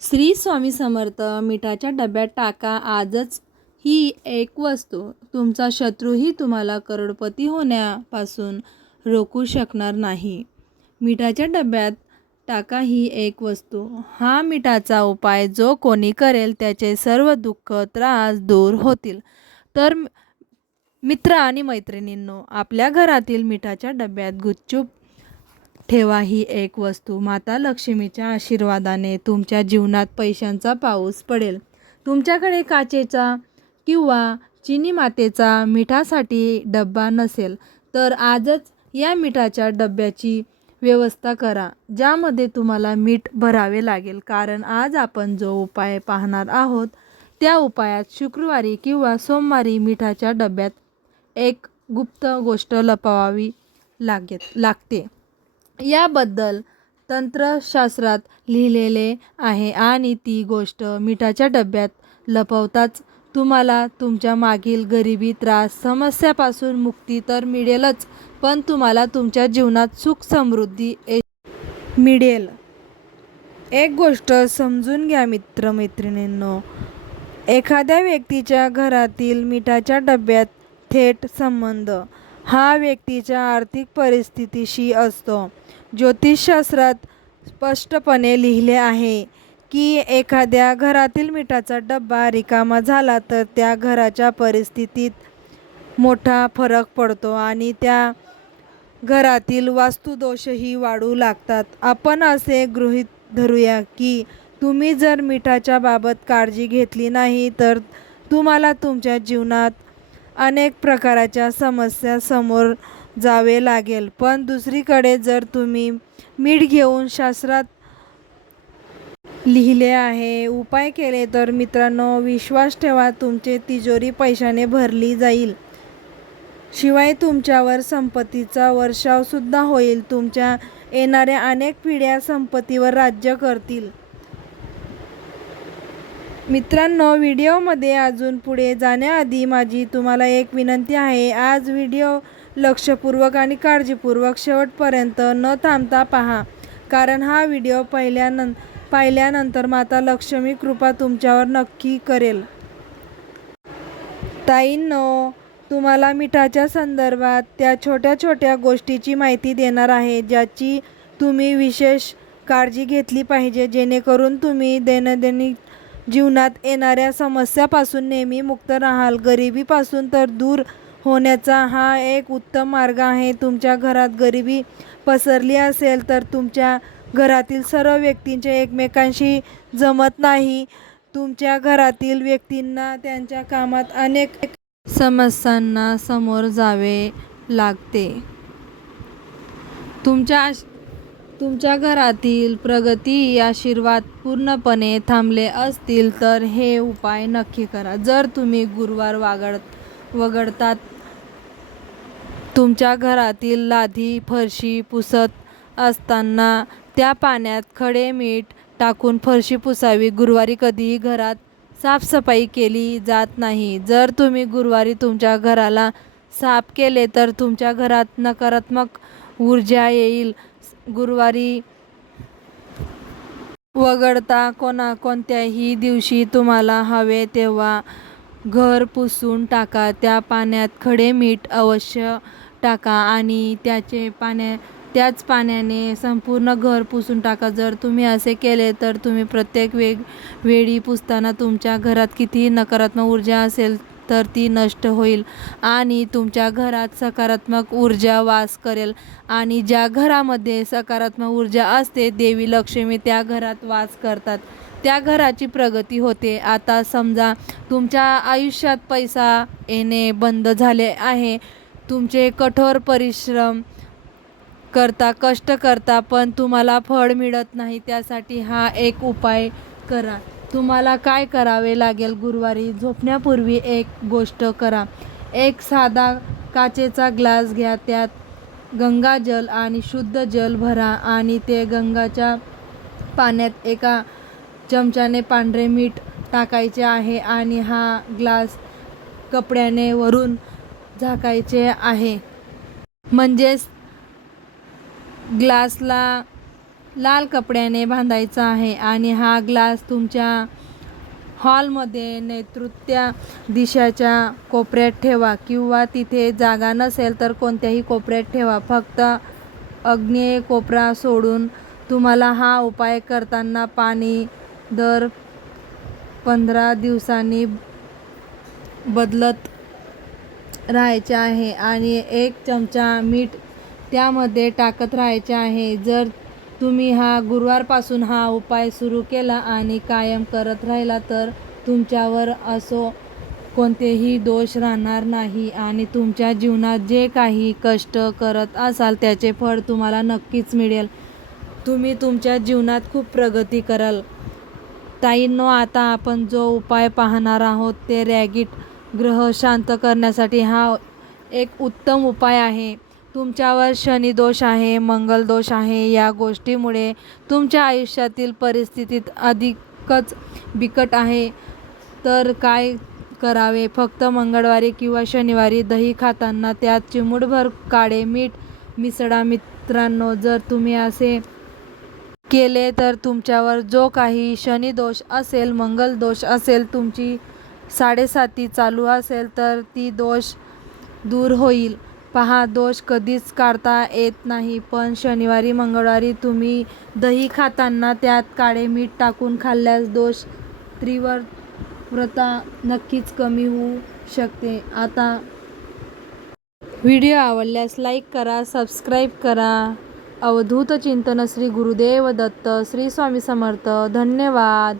श्री स्वामी समर्थ. मिठाच्या डब्यात टाका आजच ही एक वस्तू. तुमचा शत्रूही तुम्हाला करोडपती होण्यापासून रोखू शकणार नाही. मिठाच्या डब्यात टाका ही एक वस्तू. हा मिठाचा उपाय जो कोणी करेल त्याचे सर्व दुःख त्रास दूर होतील. तर मित्र आणि मैत्रिणींनो, आपल्या घरातील मिठाच्या डब्यात गुपचूप ठेवा ही एक वस्तू. माता लक्ष्मीच्या आशीर्वादाने तुमच्या जीवनात पैशांचा पाऊस पडेल. तुमच्याकडे काचेचा किंवा चिनी मातेचा मिठासाठी डब्बा नसेल तर आजच या मिठाच्या डब्याची व्यवस्था करा, ज्यामध्ये तुम्हाला मीठ भरावे लागेल. कारण आज आपण जो उपाय पाहणार आहोत त्या उपायात शुक्रवारी किंवा सोमवारी मिठाच्या डब्यात एक गुप्त गोष्ट लपवावी लागते. याबद्दल तंत्रशास्त्रात लिहिलेले आहे आणि ती गोष्ट मिठाच्या डब्यात लपवताच तुम्हाला तुमच्या मागील गरिबी, त्रास, समस्यापासून मुक्ती तर मिळेलच, पण तुम्हाला तुमच्या जीवनात सुख समृद्धी मिळेल. एक गोष्ट समजून घ्या मित्रमैत्रिणींनो, एखाद्या व्यक्तीच्या घरातील मिठाच्या डब्यात थेट संबंध हा व्यक्तीच्या आर्थिक परिस्थितीशी असतो. ज्योतिषशास्त्रात स्पष्टपणे लिहिले आहे की एखाद्या घरातील मिठाचा डब्बा रिकामा झाला तर त्या घराच्या परिस्थितीत मोठा फरक पडतो आणि त्या घरातील वास्तुदोषही वाढू लागतात. आपण असे गृहीत धरूया की तुम्ही जर मिठाच्या बाबत काळजी घेतली नाही तर तुम्हाला तुमच्या जीवनात अनेक प्रकारच्या समस्या समोर जावे लागेल. पण दुसरीकडे जर तुम्ही मीठ घेऊन शास्त्रात लिहिले आहे उपाय केले तर मित्रांनो, विश्वास ठेवा, तुमची तिजोरी पैशाने भरली जाईल. शिवाय तुमच्यावर संपत्तीचा वर्षाव सुद्धा होईल. तुमच्या येणाऱ्या अनेक पिढ्या संपत्तीवर राज्य करतील. मित्रांनो, व्हिडिओमध्ये अजून पुढे जाण्याआधी माझी तुम्हाला एक विनंती आहे. आज व्हिडिओ लक्षपूर्वक आणि काळजीपूर्वक शेवटपर्यंत न थांबता पहा, कारण हा व्हिडिओ पाहिल्यानंतर माता लक्ष्मी कृपा तुमच्यावर नक्की करेल. ताईंनो, तुम्हाला मिठाच्या संदर्भात त्या छोट्या छोट्या गोष्टीची माहिती देणार आहे ज्याची तुम्ही विशेष काळजी घेतली पाहिजे, जेणेकरून तुम्ही दैनंदिन जीवनात येणाऱ्या समस्यापासून नेहमी मुक्त राहाल. गरिबीपासून तर दूर होण्याचा हा एक उत्तम मार्ग आहे. तुमच्या घरात गरिबी पसरली असेल तर तुमच्या घरातील सर्व व्यक्तींचे एकमेकांशी जमत नाही. तुमच्या घरातील व्यक्तींना त्यांच्या कामात अनेक समस्यांना समोर जावे लागते. तुमच्या घरातील प्रगती आशीर्वाद पूर्णपणे थांबले असतील तर हे उपाय नक्की करा. जर तुम्ही गुरुवार वगळता तुमच्या घरातील लादी फरशी पुसत असताना त्या पाण्यात खडे मीठ टाकून फरशी पुसावी. गुरुवारी कधीही घरात साफसफाई केली जात नाही. जर तुम्ही गुरुवारी तुमच्या घराला साफ केले तर तुमच्या घरात नकारात्मक ऊर्जा येईल. गुरुवारी वगळता कोणत्याही दिवशी तुम्हाला हवे तेव्हा घर पुसून टाका. त्या पाण्यात खडे मीठ अवश्य टाका आणि त्याच पाण्याने संपूर्ण घर पुसून टाका. जर तुम्ही असे केले तर तुम्ही प्रत्येक वेळी पुसताना तुमच्या घरात कितीही नकारात्मक ऊर्जा असेल तर ती नष्ट होईल आणि तुमच्या घरात सकारात्मक ऊर्जा वास करेल. आणि ज्या घरामध्ये सकारात्मक ऊर्जा असते, देवी लक्ष्मी त्या घरात वास करतात. त्या घराची प्रगती होते. आता समजा तुमच्या आयुष्यात पैसा येणे बंद झाले आहे. तुमचे कठोर परिश्रम करता, कष्ट करता, पण तुम्हाला फळ मिळत नाही. त्यासाठी हा एक उपाय करा. तुम्हाला काय करावे लागेल? गुरुवारी झोपण्यापूर्वी एक गोष्ट करा. एक साधा काचेचा ग्लास घ्या. त्यात गंगाजल आणि शुद्ध जल भरा आणि ते गंगाच्या पाण्यात एका चमच्याने पांढरे मीठ टाकायचे आहे आणि हा ग्लास कपड्याने वरून झाकायचे आहे. म्हणजेच ग्लासला लाल कपड्याने बांधायचा आहे आणि हा ग्लास तुमच्या हॉलमध्ये नैऋत्य दिशेच्या कोपऱ्यात ठेवा किंवा तिथे जागा नसेल तर कोणत्याही कोपऱ्यात ठेवा. फक्त आग्नेय कोपरा सोडून. तुम्हाला हा उपाय करताना पाणी दर 15 दिवसांनी बदलत राहायचे आहे आणि 1 चमचा मीठ त्यामध्ये टाकत राहायचे आहे. जर तुम्ही गुरुवारपासून हा उपाय सुरू केला आणि कायम करत राहिला तर तुमच्यावर असो कोणतेही दोष राहणार नाही आणि तुमच्या जीवनात जे काही कष्ट करत असाल त्याचे फळ तुम्हाला नक्कीच मिळेल. तुम्ही तुमच्या जीवनात खूप प्रगती कराल. ताईंनो, आता आपण जो उपाय पाहणार आहोत ते रॅगीट ग्रह शांत करण्यासाठी हा एक उत्तम उपाय आहे. तुमच्यावर शनिदोष आहे, मंगलदोष आहे. या गोष्टीमुळे तुमच्या आयुष्यातील परिस्थिती अधिकच बिकट आहे. तर काय करावे? फक्त मंगळवारी किंवा शनिवारी दही खाताना त्यात चिमूटभर काळे मीठ मिसळा. मित्रांनो, जर तुम्ही असे केले तर तुमच्यावर जो काही शनिदोष असेल, मंगलदोष असेल, तुमची 7.5 चालू असेल तर ती दोष दूर होईल. पहा, दोष कधीच काढता येत नाही, पण शनिवारी मंगळवारी तुम्ही दही खाताना त्यात काळे मीठ टाकून खाल्ल्यास दोष तीव्रता नक्कीच कमी होऊ शकते. आता व्हिडिओ आवडल्यास लाईक करा, सबस्क्राईब करा. अवधूत चिंतन. श्री गुरुदेव दत्त. श्री स्वामी समर्थ. धन्यवाद.